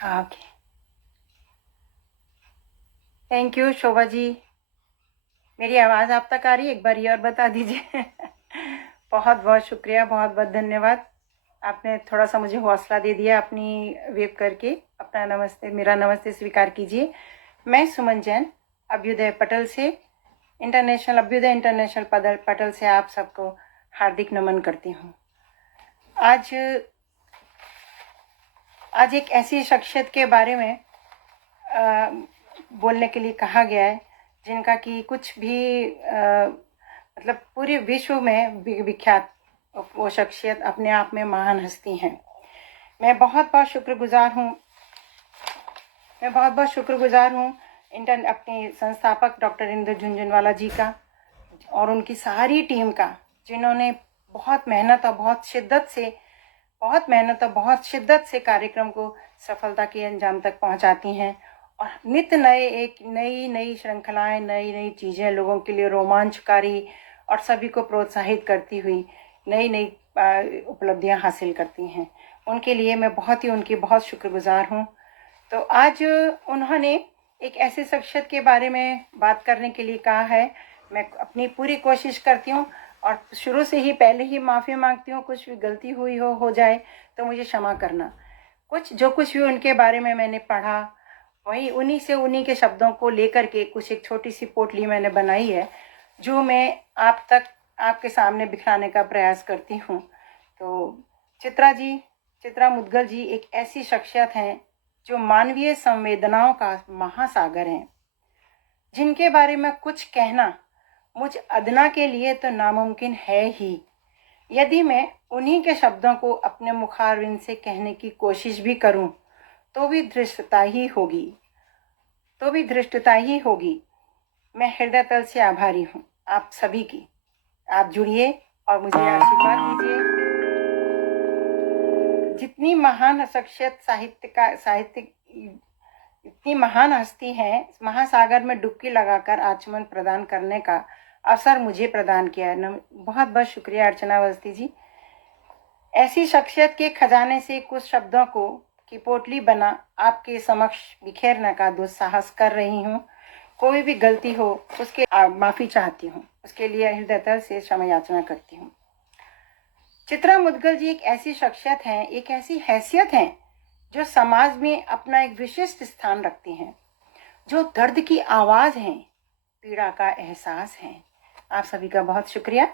Okay. Thank you Shobha ji. मेरी आवाज़ आप तक आ रही है? एक बार ये और बता दीजिए। बहुत बहुत शुक्रिया, बहुत बहुत धन्यवाद। आपने थोड़ा सा मुझे हौसला दे दिया अपनी वेव करके। अपना नमस्ते, मेरा नमस्ते स्वीकार कीजिए। मैं सुमन जैन अभ्युदय पटल से, अभ्युदय इंटरनेशनल पटल से आप सबको हार्दिक नमन करती हूँ। आज एक ऐसी शख्सियत के बारे में बोलने के लिए कहा गया है जिनका कि कुछ भी मतलब पूरे विश्व में विख्यात वो शख्सियत अपने आप में महान हस्ती हैं। मैं बहुत बहुत शुक्रगुजार हूँ अपने संस्थापक डॉक्टर इंदु झुनझुनवाला जी का और उनकी सारी टीम का, जिन्होंने बहुत मेहनत और बहुत शिद्दत से कार्यक्रम को सफलता के अंजाम तक पहुंचाती हैं और नित्य नई श्रृंखलाएं, नई चीज़ें लोगों के लिए रोमांचकारी और सभी को प्रोत्साहित करती हुई नई उपलब्धियां हासिल करती हैं। उनके लिए मैं उनकी बहुत शुक्रगुजार हूँ। तो आज उन्होंने एक ऐसे शख्सियत के बारे में बात करने के लिए कहा है। मैं अपनी पूरी कोशिश करती हूँ और शुरू से ही पहले ही माफ़ी मांगती हूँ, कुछ भी गलती हुई हो जाए तो मुझे क्षमा करना। जो कुछ भी उनके बारे में मैंने पढ़ा, वही उन्हीं के शब्दों को लेकर के कुछ एक छोटी सी पोटली मैंने बनाई है, जो मैं आपके सामने बिखराने का प्रयास करती हूँ। तो चित्रा मुद्गल जी एक ऐसी शख्सियत हैं जो मानवीय संवेदनाओं का महासागर हैं, जिनके बारे में कुछ कहना मुझ अदना के लिए तो नामुमकिन है ही। यदि मैं उन्हीं के शब्दों को अपने मुखारविंद से कहने की कोशिश भी करूं तो भी धृष्टता ही होगी। मैं हृदय तल से आभारी हूं आप सभी की। आप जुड़िए और मुझे आशीर्वाद दीजिए। जितनी महान शख्सियत इतनी महान हस्ती है, महासागर में डुबकी लगाकर आचमन प्रदान करने का अवसर मुझे प्रदान किया है। बहुत बहुत शुक्रिया अर्चना अवस्थी जी। ऐसी शख्सियत के खजाने से कुछ शब्दों की पोटली बना आपके समक्ष बिखेरने का दुस्साहस कर रही हूँ। कोई भी गलती हो उसके माफ़ी चाहती हूँ, उसके लिए हृदयतल से क्षमा याचना करती हूँ। चित्रा मुद्गल जी एक ऐसी शख्सियत हैं, एक ऐसी हैसियत हैं जो समाज में अपना एक विशिष्ट स्थान रखती हैं, जो दर्द की आवाज़ हैं, पीड़ा का एहसास है। आप सभी का बहुत शुक्रिया।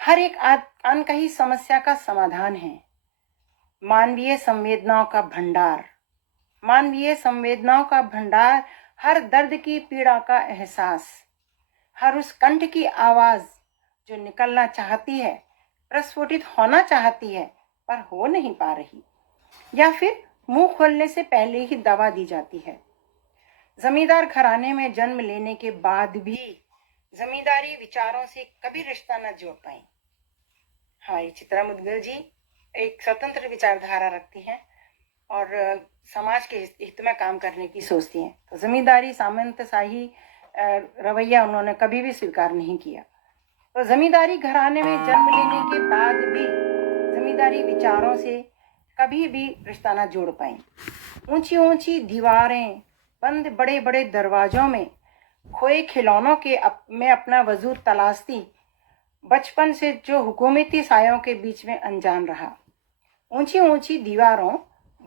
हर एक अनकही समस्या का समाधान है। मानवीय संवेदनाओं का भंडार, हर दर्द की पीड़ा का एहसास, हर उस कंठ की आवाज़ जो निकलना चाहती है, प्रस्फुटित होना चाहती है पर हो नहीं पा रही, या फिर मुंह खोलने से पहले ही दबा दी जाती है। जमींदार घराने में जन्म लेने के बाद भी जमींदारी विचारों से कभी रिश्ता न जोड़ पाई। हाँ, ये चित्रा मुद्गल जी एक स्वतंत्र विचारधारा रखती हैं और समाज के हित में काम करने की सोचती हैं। तो जमींदारी सामंतशाही रवैया उन्होंने कभी भी स्वीकार नहीं किया। तो जमींदारी घराने में जन्म लेने के बाद भी जमींदारी विचारों से कभी भी रिश्ता न जोड़ पाई। ऊंची ऊंची दीवारें, बंद बड़े बड़े दरवाजों में खोए खिलौनों में अपना वजूद तलाशती, बचपन से जो हुकूमती सायों के बीच में अनजान रहा। ऊंची ऊंची दीवारों,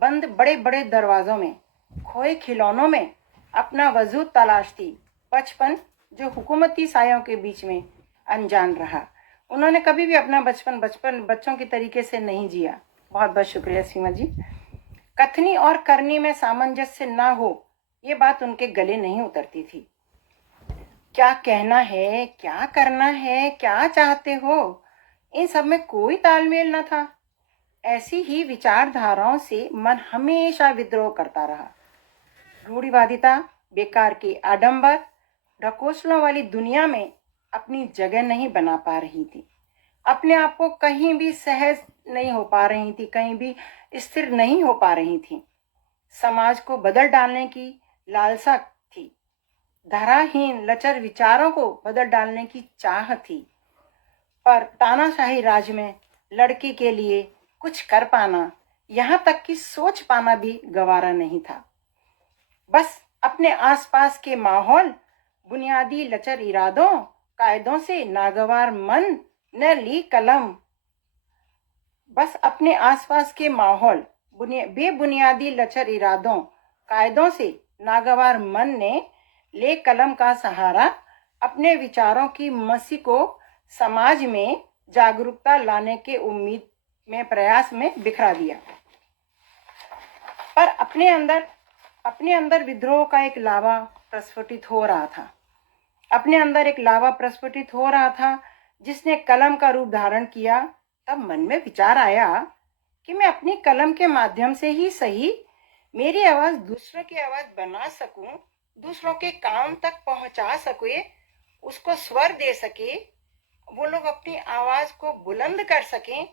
बंद बड़े बड़े दरवाजों में खोए खिलौनों में अपना वजूद तलाशती, बचपन जो हुकूमती सायों के बीच में अनजान रहा। उन्होंने कभी भी अपना बचपन बच्चों के तरीके से नहीं जिया। बहुत बहुत शुक्रिया सीमा जी। कथनी और करनी में सामंजस्य ना हो, ये बात उनके गले नहीं उतरती थी। क्या कहना है, क्या करना है, क्या चाहते हो, इन सब में कोई तालमेल न था। ऐसी ही विचारधाराओं से मन हमेशा विद्रोह करता रहा। रूढ़िवादिता, बेकार के आडंबर, ढकोसलों वाली दुनिया में अपनी जगह नहीं बना पा रही थी। अपने आप को कहीं भी सहज नहीं हो पा रही थी, कहीं भी स्थिर नहीं हो पा रही थी। समाज को बदल डालने की लालसा थी। धाराहीन लचर विचारों को बदल डालने की चाह थी। पर तानाशाही राज में लड़की के लिए कुछ कर पाना यहाँ तक कि सोच पाना भी गवारा नहीं था। बस अपने आसपास के माहौल, बुनियादी लचर इरादों, कायदों से नागवार मन ने ली कलम। बस अपने आसपास के माहौल, बेबुनियादी लचर इरादों, कायदों से नागवार मन ने ले कलम का सहारा, अपने विचारों की मसी को समाज में जागरूकता लाने के उम्मीद में प्रयास में बिखरा दिया। पर अपने अंदर विद्रोह का एक लावा प्रस्फुटित हो रहा था। अपने अंदर एक लावा प्रस्फुटित हो रहा था जिसने कलम का रूप धारण किया। तब मन में विचार आया कि मैं अपनी कलम के माध्यम से ही सही मेरी आवाज दूसरों की आवाज बना सकूं, दूसरों के कान तक पहुंचा सके, उसको स्वर दे सके, वो लोग अपनी आवाज को बुलंद कर सकें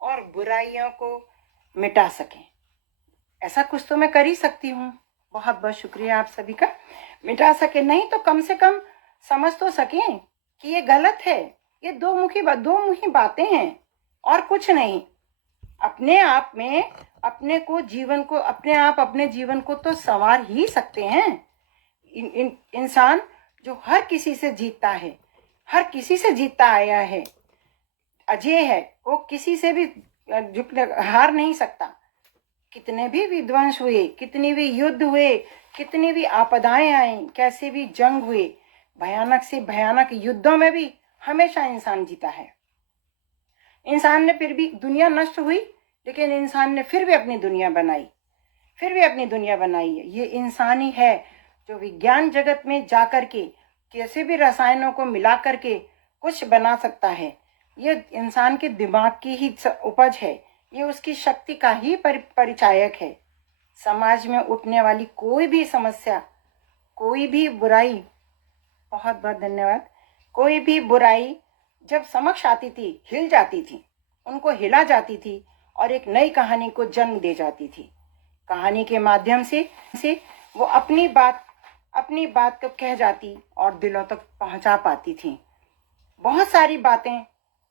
और बुराइयों को मिटा सकें। ऐसा कुछ तो मैं कर ही सकती हूँ। बहुत बहुत शुक्रिया आप सभी का। मिटा सके नहीं तो कम से कम समझ तो सकें कि ये गलत है, ये दो मुखी बातें हैं और कुछ नहीं। अपने आप में अपने जीवन को तो संवार ही सकते हैं। इंसान जो हर किसी से जीतता है, हर किसी से जीतता आया है, अजय है, वो किसी से भी हार नहीं सकता। कितने भी विध्वंस हुए, कितने भी युद्ध हुए, कितनी भी आपदाएं आई, कैसे भी जंग हुए, भयानक से भयानक युद्धों में भी हमेशा इंसान जीता है। इंसान ने फिर भी दुनिया नष्ट हुई, लेकिन इंसान ने फिर भी अपनी दुनिया बनाई है। ये इंसान ही है जो विज्ञान जगत में जाकर के कैसे भी रसायनों को मिला करके कुछ बना सकता है। ये इंसान के दिमाग की ही उपज है, ये उसकी शक्ति का ही परिचायक है। समाज में उठने वाली कोई भी समस्या, कोई भी बुराई, बहुत बहुत धन्यवाद, कोई भी बुराई जब समक्ष आती थी, हिल जाती थी, उनको हिला जाती थी और एक नई कहानी को जन्म दे जाती थी। कहानी के माध्यम से वो अपनी बात को कह जाती और दिलों तक पहुंचा पाती थी। बहुत सारी बातें।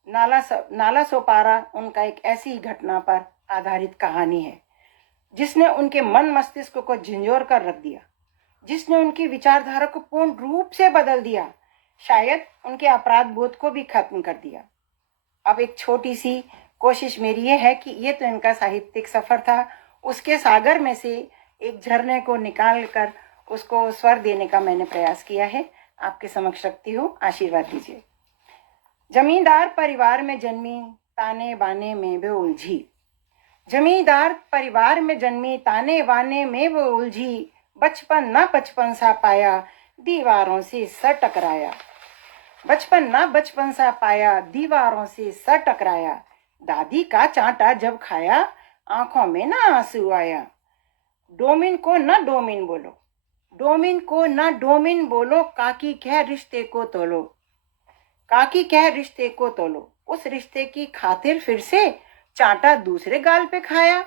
नाला सोपारा उनका एक ऐसी घटना पर आधारित कहानी है जिसने उनके मन मस्तिष्क को झंझोर कर रख दिया, जिसने उनकी विचारधारा को पूर्ण रूप से बदल दिया, शायद उनके अपराध बोध को भी खत्म कर दिया। अब एक छोटी सी कोशिश मेरी ये है कि ये तो इनका साहित्यिक सफर था, उसके सागर में से एक झरने को निकाल कर उसको स्वर देने का मैंने प्रयास किया है। आपके समक्ष रखती हूँ, आशीर्वाद दीजिए। जमींदार परिवार में जन्मी, ताने बाने में वो उलझी। जमींदार परिवार में जन्मी, ताने बाने में वो उलझी। बचपन सा पाया, दीवारों से सर टकराया। बचपन सा पाया, दीवारों से सर टकराया। दादी का चांटा जब खाया, आंखों में ना आंसू आया। डोमिन को ना डोमिन बोलो, काकी कह रिश्ते को तोलो। उस रिश्ते की खातिर फिर से चांटा दूसरे गाल पे खाया।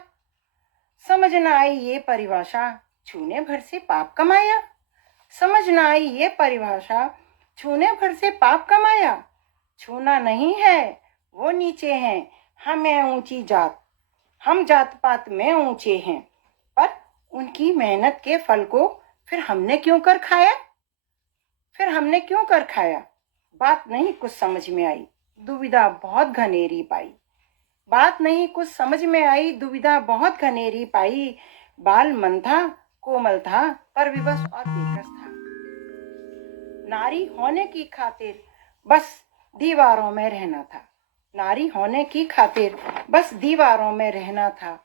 समझ न आई ये परिभाषा, छूने भर से पाप कमाया। छूना नहीं है, वो नीचे हैं, हमें ऊंची जात, हम जात पात में ऊंचे हैं। पर उनकी मेहनत के फल को फिर हमने क्यों कर खाया? बात नहीं कुछ समझ में आई, दुविधा बहुत घनेरी पाई। बाल मन था, कोमल था, पर विवश और बेकस था। नारी होने की खातिर बस दीवारों में रहना था।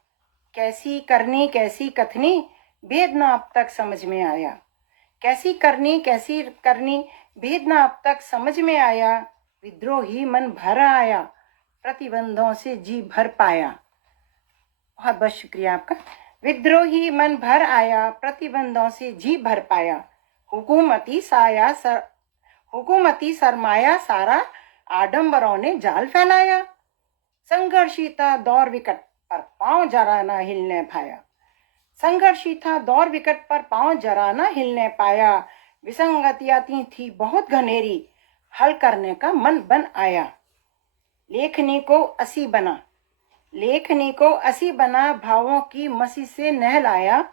कैसी करनी कैसी कथनी, भेद ना अब तक समझ में आया। विद्रोही मन भर आया, प्रतिबंधों से जी भर पाया। बहुत बहुत शुक्रिया आपका। विद्रोही मन भर आया, प्रतिबंधों से जी भर पाया। हुकूमती सरमाया सारा, आडंबरों ने जाल फैलाया। संघर्षिता दौर विकट पर पांव जरा न हिलने पाया। विसंगतियां थी बहुत घनेरी, हल करने का मन बन आया। लेखनी को लेखनी को असी बना भावों की मसी से नहलाया।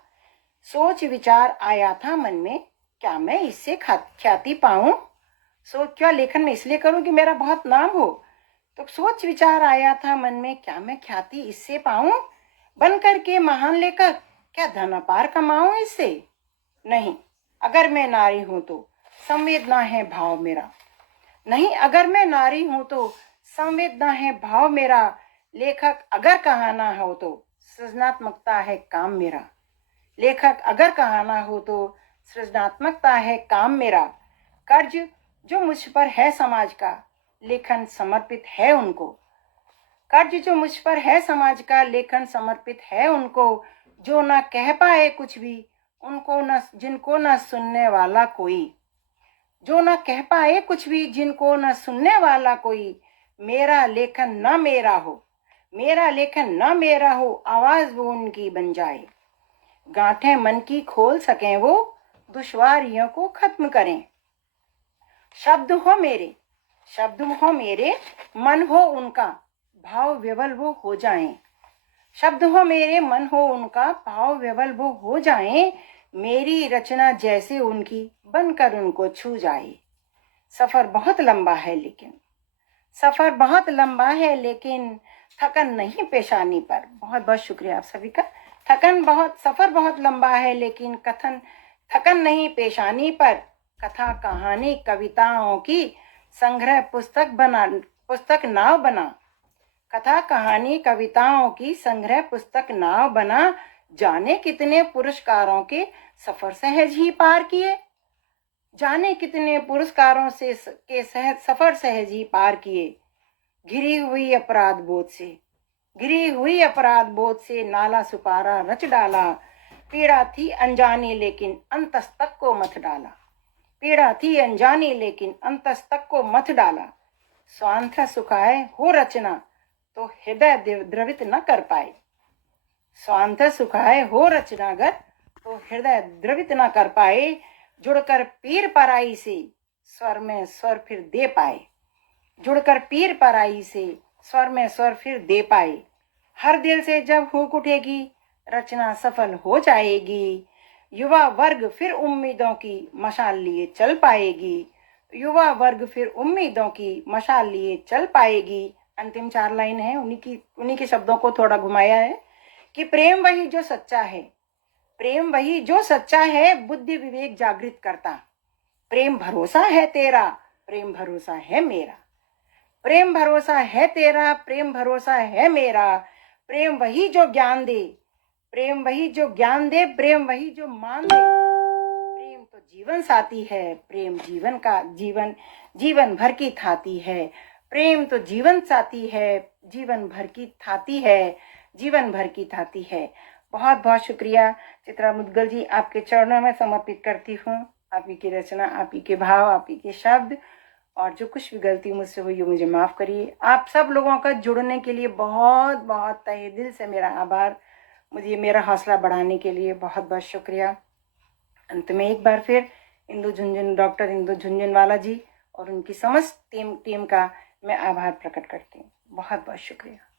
सोच विचार आया था मन में, क्या मैं इससे ख्याति पाऊं। सोच क्या लेखन में इसलिए करूं कि मेरा बहुत नाम हो। तो सोच विचार आया था मन में, क्या मैं ख्याति इससे पाऊं। बन करके महान लेखक क्या धन अपार कमाऊं इससे। नहीं, अगर मैं नारी हूं तो संवेदना है भाव मेरा। नहीं, अगर मैं नारी हूं तो संवेदना है भाव मेरा। लेखक अगर कहाना हो तो सृजनात्मकता है काम मेरा। लेखक अगर कहाना हो तो सृजनात्मकता है काम मेरा। कर्ज जो मुझ पर है समाज का, लेखन समर्पित है उनको। कर्ज जो मुझ पर है समाज का, लेखन समर्पित है उनको। जो ना कह पाए कुछ भी, उनको न जिनको न सुनने वाला कोई। जो न कह पाए कुछ भी, जिनको न सुनने वाला कोई। मेरा लेखन न मेरा हो, मेरा लेखन न मेरा हो, आवाज वो उनकी बन जाए। गांठें मन की खोल सकें वो, दुश्वारियों को खत्म करें। शब्द हो मेरे, शब्द हो मेरे, मन हो उनका, भाव विवल वो हो जाएं। शब्द हो मेरे, मन हो उनका, भाव विवल वो हो जाएं। मेरी रचना जैसे उनकी बनकर उनको छू जाए। सफर बहुत लंबा है लेकिन, सफर बहुत लंबा है लेकिन थकन नहीं पेशानी पर। बहुत बहुत शुक्रिया आप सभी का। सफर बहुत लंबा है लेकिन थकन नहीं पेशानी पर। कथा कहानी कविताओं की संग्रह पुस्तक नाव बना। कथा कहानी कविताओं की संग्रह पुस्तक नाव बना। जाने कितने पुरस्कारों के सफर सहज ही पार किए। जाने कितने पुरस्कारों से सफर सहज ही पार किए। घिरी हुई अपराध बोध से, घिरी हुई अपराध बोध से नाला सुपारा रच डाला। पीड़ा थी अनजानी लेकिन अंतस तक को मथ डाला। पीड़ा थी अनजानी लेकिन अंतस तक को मथ डाला। स्वांथ सुखाए हो रचना तो हृदय द्रवित न कर पाए। स्वांथ सुखाए हो रचना अगर तो हृदय द्रवित न कर पाए। जुड़कर पीर पराई से स्वर में स्वर फिर दे पाए। जुड़कर पीर पराई से स्वर में स्वर फिर दे पाए। हर दिल से जब हुक उठेगी रचना सफल हो जाएगी। युवा वर्ग फिर उम्मीदों की मशाल लिए चल पाएगी। युवा वर्ग फिर उम्मीदों की मशाल लिए चल पाएगी। अंतिम 4 लाइन है, उन्हीं के शब्दों को थोड़ा घुमाया है कि प्रेम वही जो सच्चा है, प्रेम वही जो सच्चा है, बुद्धि विवेक जागृत करता। प्रेम भरोसा है तेरा, प्रेम भरोसा है मेरा। प्रेम भरोसा है तेरा, प्रेम भरोसा है मेरा। प्रेम वही जो ज्ञान दे, प्रेम वही जो ज्ञान दे, प्रेम वही जो मान दे। प्रेम तो जीवन साथी है, प्रेम जीवन भर की थाती है। प्रेम तो जीवन साथी है, जीवन भर की थाती है, जीवन भर की थाती है। बहुत बहुत शुक्रिया चित्रा मुदगल जी, आपके चरणों में समर्पित करती हूँ। आप ही की रचना, आप ही के भाव, आप ही के शब्द, और जो कुछ भी गलती मुझसे हुई मुझे माफ़ करिए। आप सब लोगों का जुड़ने के लिए बहुत बहुत तहे दिल से मेरा आभार। मुझे मेरा हौसला बढ़ाने के लिए बहुत बहुत शुक्रिया। अंत में एक बार फिर डॉक्टर इंदु झुंझुनवाला जी और उनकी समस्त टीम का मैं आभार प्रकट करती हूँ। बहुत बहुत शुक्रिया।